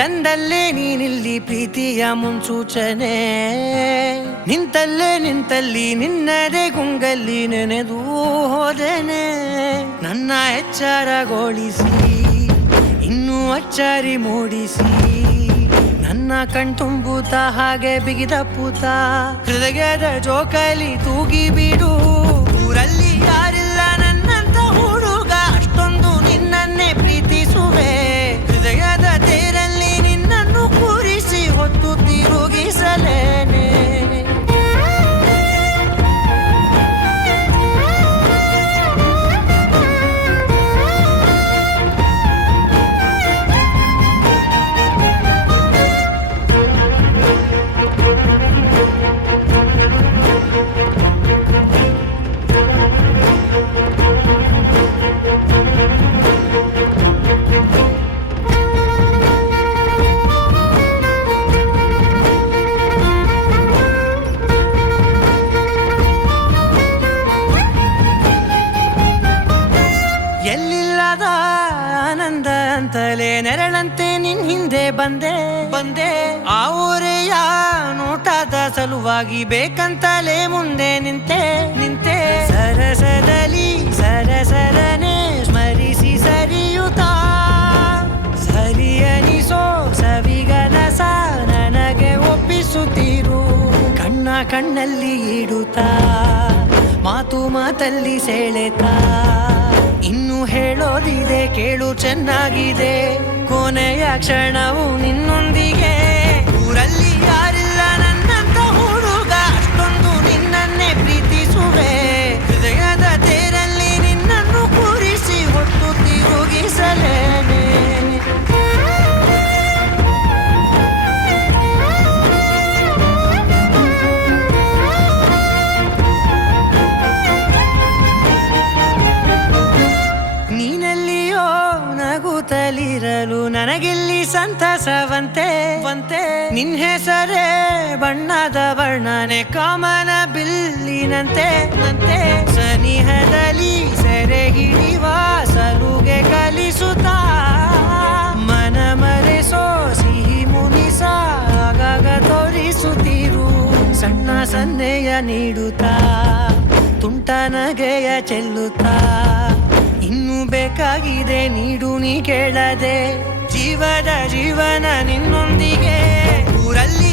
ತಂದಲ್ಲೇ ನೀನಿಲ್ಲಿ ಪ್ರೀತಿಯ ಮುನ್ಸೂಚನೆ, ನಿಂತಲ್ಲಿ ನಿನ್ನದೇ ಗುಂಗಲ್ಲಿ ನೆನೆದು ಹೋದೆನೆ. ನನ್ನ ಎಚ್ಚರಗೊಳಿಸಿ ಇನ್ನೂ ಅಚ್ಚರಿ ಮೂಡಿಸಿ, ನನ್ನ ಕಣ್ತುಂಬುತ್ತ ಹಾಗೆ ಬಿಗಿದ ಪೂತ ಹೃದಯದ ಜೋಕಾಲಿ ತೂಗಿ ಬಿಡು. ಊರಲ್ಲಿ ಯಾರಿಲ್ಲ ನನ್ನಂತ ಹುಡುಗ, ಅಷ್ಟೊಂದು ನಿನ್ನನ್ನೇ ಪ್ರೀತಿಸುವೆ. ಹೃದಯದ ತೇರಲ್ಲಿ ನಿನ್ನನ್ನು ಕೂರಿಸಿ ಹೊತ್ತು ತಿರುಗಿಸಲೇನೆ. ಎಲ್ಲಿಲ್ಲದ ಆನಂದ ಅಂತಲೇ ನೆರಳಂತೆ ನಿನ್ ಹಿಂದೆ ಬಂದೆ. ಆ ಊರೆಯ ನೋಟದ ಸಲುವಾಗಿ ಬೇಕಂತಲೇ ಮುಂದೆ ನಿಂತೆ. ಸರಸದಲ್ಲಿ ಸರಸರನೆ ಸ್ಮರಿಸಿ ಸರಿಯುತ್ತಾ, ಸರಿಯನಿಸೋ ಸವಿಗನಸ ನನಗೆ ಒಪ್ಪಿಸುತ್ತೀರು. ಕಣ್ಣಲ್ಲಿ ಇಡುತ್ತಾ, ಮಾತಲ್ಲಿ ಸೆಳೆತಾ, ಇನ್ನು ಹೇಳೋದಿದೆ ಕೇಳು ಚೆನ್ನಾಗಿದೆ. ಕೊನೆಯ ಕ್ಷಣವು ನಿನ್ನೊಂದಿಗೆ. ಊರಲ್ಲಿ ಯಾರಿಲ್ಲ ನನ್ನಂತ ಹುಡುಗ, ಅಷ್ಟೊಂದು ನಿನ್ನನ್ನೇ ಪ್ರೀತಿಸುವೆ. ಹೃದಯದ ತೇರಲ್ಲಿ ನಿನ್ನನ್ನು ಕೂರಿಸಿ ಹೊತ್ತು ತಿರುಗಿಸಲೇನೆ. ನೀನೆಲ್ಲಿಯೋ ನಗುತ್ತಲಿರಲು ನನಗಿಲ್ಲಿ ಸಂತಸವಂತೆ. ನಿನ್ ಹೆಸರೇ ಬಣ್ಣದ ವರ್ಣನೆ ಕಾಮನ ಬಿಲ್ಲಿನಂತೆ. ಸನಿಹದಲ್ಲಿ ಸೆರೆ ಹಿಡಿಯುವ ಸಲುಗೆ ಕಲಿಸುತ್ತಾ, ಮನ ಮರೆಸೋ ಸಿಹಿ ಮುನಿಸ ಆಗಾಗ ತೋರಿಸುತ್ತೀರು. ಸಣ್ಣ ಸನ್ನೆಯ ನೀಡುತ್ತಾ, ತುಂಟ ನಗೆಯ ಚೆಲ್ಲುತ್ತಾ, ಇನ್ನು ಬೇಕಾಗಿದೆ ನೀಡು ನೀ ಕೇಳದೆ. ಜೀವನ ನಿನ್ನೊಂದಿಗೆ. ಊರಲ್ಲಿ